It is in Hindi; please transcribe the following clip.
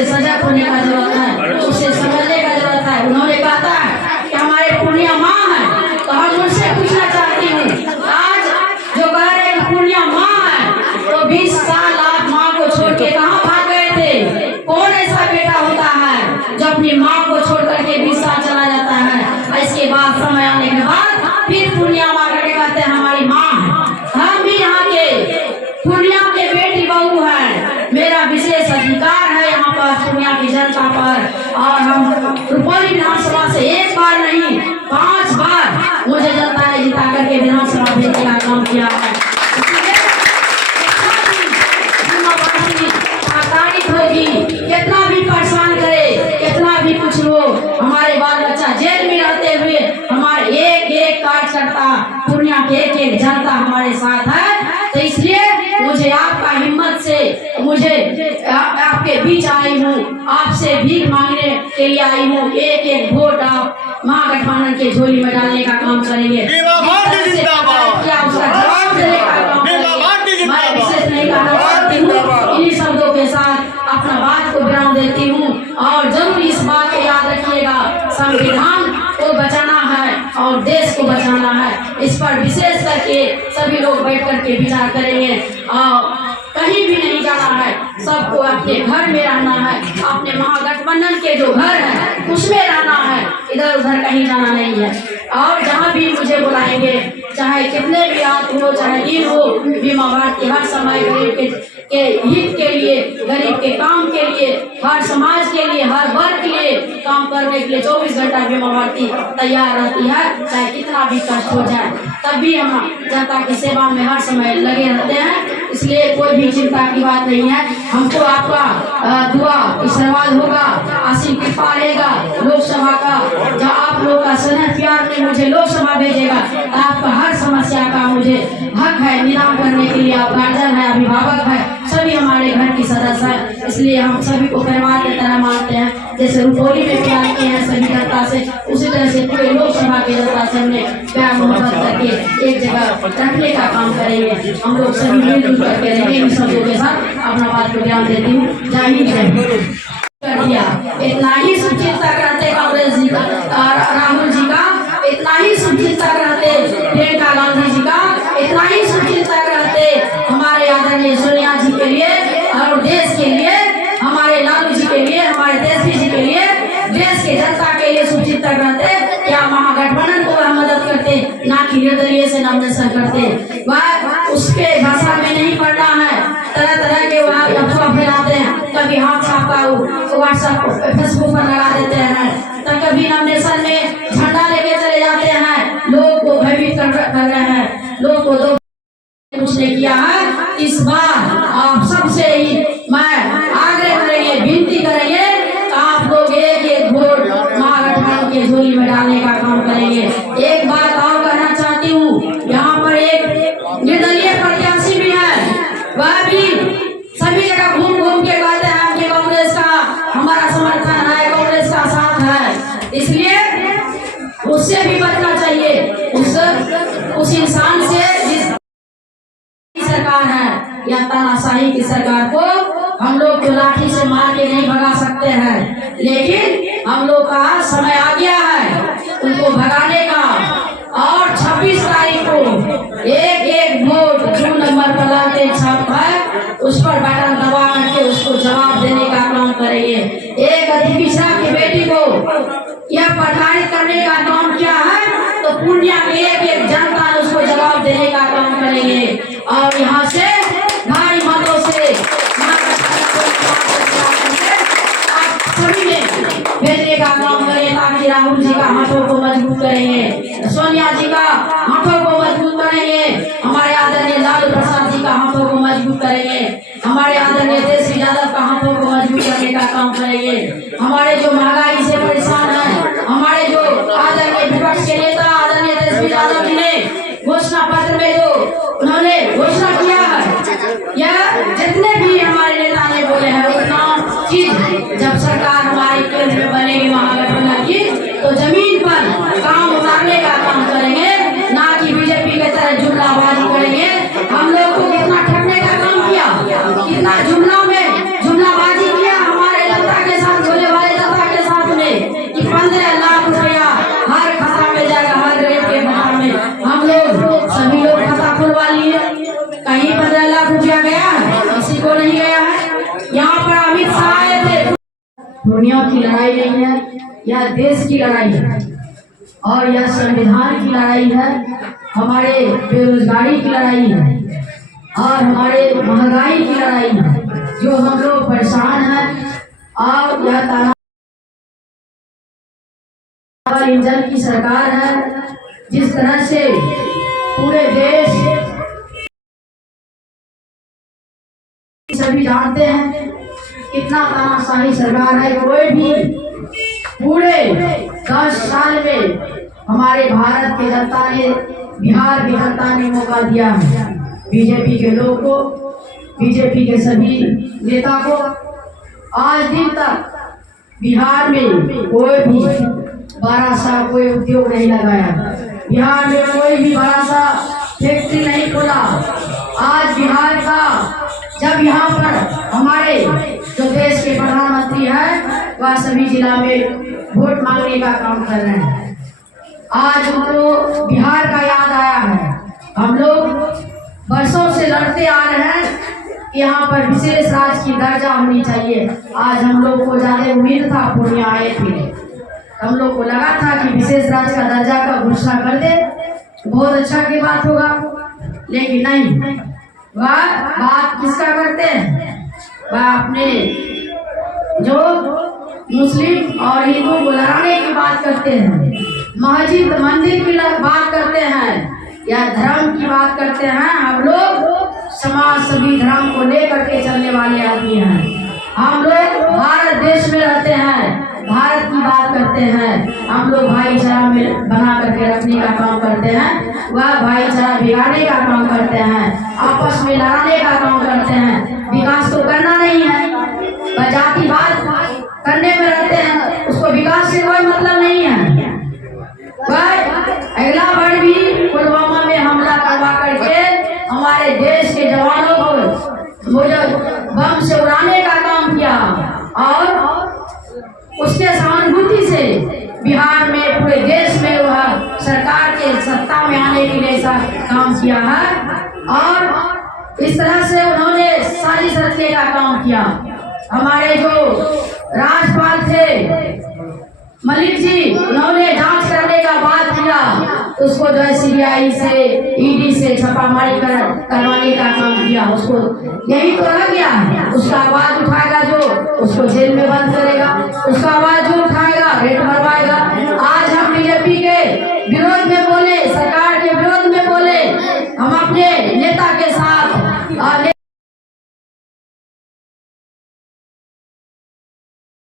उसे सजग होने का जरूरत है, उसे समझने का जरूरत है। उन्होंने कहा था कि हमारे पूर्णिया माँ है, तो हम उनसे पूछना चाहती हूँ, आज जो कह रहे हैं पूर्णिया माँ है, तो 20 साल आप माँ को छोड़ के कहाँ भाग गए थे? कौन ऐसा बेटा होता है जो अपनी माँ को छोड़ करके 20 साल चला जाता है? इसके बाद समय आने के बाद फिर पूर्णिया माँ करके कहते हैं हमारी माँ है। हम भी यहाँ के पूर्णिया के बेटी बहू है, मेरा विशेष अधिकार है यहाँ पर पूर्णिया की जनता पर। और हम रुपौली विधानसभा से एक बार नहीं 5 बार मुझे जनता ने जिता करके विधानसभा भेजने का काम किया है। होगी कितना भी परेशान करे, कितना भी कुछ हो, हमारे बाल बच्चा जेल में रहते हुए हमारे एक एक कार्यकर्ता पूर्णिया के एक एक जनता हमारे साथ है। तो इसलिए मुझे आपका हिम्मत से मुझे आपके बीच आई हूँ, आपसे भीख मांगने के लिए आई हूँ। एक एक वोट आप महागठबंधन के झोली में डालने का काम करेंगे, क्या उसका जवाब देने का काम करेंगे। मैं विशेष नहीं कहना चाहती हूँ, इन्हीं शब्दों के साथ अपना बात को विराम देती हूँ। और जरूर इस बात को याद रखिएगा, संविधान को बचाना है और देश को बचाना है। इस पर विशेष करके सभी लोग बैठ करके विचार करेंगे। और कहीं भी नहीं जाना है, सबको अपने घर में रहना है, अपने महागठबंधन के जो घर है उसमें रहना है, इधर उधर कहीं जाना नहीं है। और जहाँ भी मुझे बुलाएंगे, चाहे कितने भी रात हो चाहे दिन हो, बीमा भारती हर समय गरीब के हित के लिए, गरीब के काम के लिए, हर समाज के लिए, हर वर्ग के लिए काम करने के लिए 24 घंटा बीमा भारती तैयार रहती है। चाहे कितना भी कष्ट हो जाए, तब भी हम जनता की सेवा में हर समय लगे रहते हैं। इसलिए कोई भी चिंता की बात नहीं है। हमको आपका दुआ आशीर्वाद होगा, आशीष कृपा रहेगा लोकसभा का। जहाँ आप लोग का स्नेह प्यार में मुझे लोकसभा भेजेगा, आपका हर समस्या का मुझे हक है निदान करने के लिए। आप गार्जियन है, अभिभावक है, सभी हमारे घर की सदस्य है, इसलिए हम सभी को परिवार की तरह मानते हैं। जैसे रुपौली में प्यार किए हैं सभी जनता से, उसी तरह से पूरे लोकसभा की जनता से हमने प्यार मोहब्बत करके एक जगह रखने का काम करेंगे। हम लोग सभी मिलजुल करके रहेंगे। इन सबों के साथ अपना बात को ध्यान देती हूँ। जय हिंद जय भारत। कर दिया इतना ही सुचिंता करते कांग्रेस जी का, राहुल जी का इतना ही सुचिंता करते, प्रियंका गांधी जी का इतना ही सुचिंता करते, हमारे आदरणीय सोनिया जी के लिए और देश के लिए, हमारे लालू जी के लिए, हमारे तेजस्वी जी के लिए, देश के जनता के लिए सुचिंता करते। क्या महागठबंधन को वह मदद करते, ना कि निर्दलीय से नॉमिनेशन करते। वह उसके भाषा में नहीं पढ़ना है, तरह तरह के वह अफवाह फैलाते हैं। कभी हाथ छापा व्हाट्सएप फेसबुक पर लगा देते हैं, तो कभी नॉमिनेशन में झंडा लेके चले जाते हैं, लोगों को भयभीत कर रहे हैं। लोगों को तो कुछ नहीं किया है। इस बार आप सबसे ही मैं आग्रह करेंगे, विनती करेंगे, आप लोग एक एक वोट महागठबंधन के झोली में डालने का काम करेंगे। एक बात और कहना चाहती हूँ, यहाँ पर एक निर्दलीय प्रत्याशी भी है, वह भी सभी जगह घूम घूम के कहते हैं कि कांग्रेस का हमारा समर्थन है, कांग्रेस का साथ है। इसलिए उससे भी बचना चाहिए, उस इंसान से जिस सरकार है या तानाशाही की सरकार को हम लोग तो लाठी से मार के नहीं भगा सकते हैं, लेकिन हम लोग का समय आ गया है उनको भगाने का। और 26 तारीख को एक एक वोट जो नंबर पर लाते छाप है उस पर बटन दबा करके उसको जवाब देने का काम करेंगे। एक अति पिछड़ा की बेटी को यह प्रताड़ित करने का काम किया है, तो पूर्णिया के एक एक जनता ने उसको जवाब देने का काम करेंगे। और यहाँ से भारी मतों से सभी ने भेजने का काम करें, ताकि राहुल जी का हाथों को मजबूत करेंगे, सोनिया जी का हाथों को मजबूत करेंगे, हमारे आदरणीय लालू प्रसाद जी का हाथों को मजबूत करेंगे, हमारे आदरणीय तेजस्वी यादव का हाथों को मजबूत करने का काम करेंगे। हमारे जो महंगाई से परेशान है, हमारे जो आदरणीय विपक्ष के नेता आदरणीय तेजस्वी यादव जी ने घोषणा पत्र में जो उन्होंने घोषणा किया है, यह जितने भी हमारे नेता ने बोले हैं उतना चीज जब सरकार हमारे केंद्र में बनेगी महागठबंधन की, तो जमीन पर काम उतारने का काम करेंगे, ना कि बीजेपी के तरह जुमलाबाजी करेंगे। हम लोग को कितना ठगने का काम किया, कितना जुमला में जुमलाबाजी किया हमारे जनता यहाँ पर अमित शाह आए थे। पूर्णिया की लड़ाई नहीं है, यह देश की लड़ाई है और यह संविधान की लड़ाई है, हमारे बेरोजगारी की लड़ाई है और हमारे महंगाई की लड़ाई है, जो हम लोग परेशान हैं। और यह ताना इंजन की सरकार है, जिस तरह से पूरे देश सभी जानते हैं कितना तानाशाही सरकार है। कोई भी पूरे 10 साल में हमारे भारत की जनता ने, बिहार की जनता ने मौका दिया है बीजेपी के लोग को, बीजेपी के सभी नेता को। आज दिन तक बिहार में कोई भी बड़ा सा कोई उद्योग नहीं लगाया, बिहार में कोई भी बड़ा सा फैक्ट्री नहीं खोला। आज बिहार का जब यहाँ पर हमारे जो देश के प्रधानमंत्री हैं वह सभी जिला में वोट मांगने का काम कर रहे हैं, आज उनको बिहार का याद आया है। हम लोग वर्षों से लड़ते आ रहे हैं कि यहाँ पर विशेष राज्य की दर्जा होनी चाहिए। आज हम लोग को ज्यादा उम्मीद था, पूर्णिया आए थे, हम लोग को लगा था कि विशेष राज्य का दर्जा का घोषणा कर दे, बहुत अच्छा की बात होगा, लेकिन नहीं। वह बात किसका करते हैं? वह अपने जो मुस्लिम और हिंदू को लड़ाने की बात करते हैं, मस्जिद मंदिर की बात करते हैं या धर्म की बात करते हैं। हम लोग समाज सभी धर्म को लेकर के चलने वाले आदमी हैं। हम लोग भारत देश में रहते हैं, भारत की बात करते हैं। हम लोग भाईचारा में बना करके रखने का काम करते हैं, वह भाईचारा बिगाड़ने का काम करते हैं, आपस में लड़ाने का काम करते हैं। विकास तो करना नहीं है, वह जातिवाद करने में रहते हैं, उसको विकास से कोई मतलब नहीं है। वह अगला बार भी पुलवामा में हमला करवा करके हमारे देश के जवानों को बम से उड़ाने का काम किया और उसके सहानुभूति से बिहार में पूरे देश में वह सरकार के सत्ता में आने के लिए ऐसा काम किया है और इस तरह से उन्होंने साजिश रचने का काम किया। हमारे जो राज्यपाल थे मलिक जी, उन्होंने जांच करने का बात किया, उसको जो है CBI से, ED से छापामारी करवाने का काम किया। उसको यही तो रह गया है, उसका आवाज उठा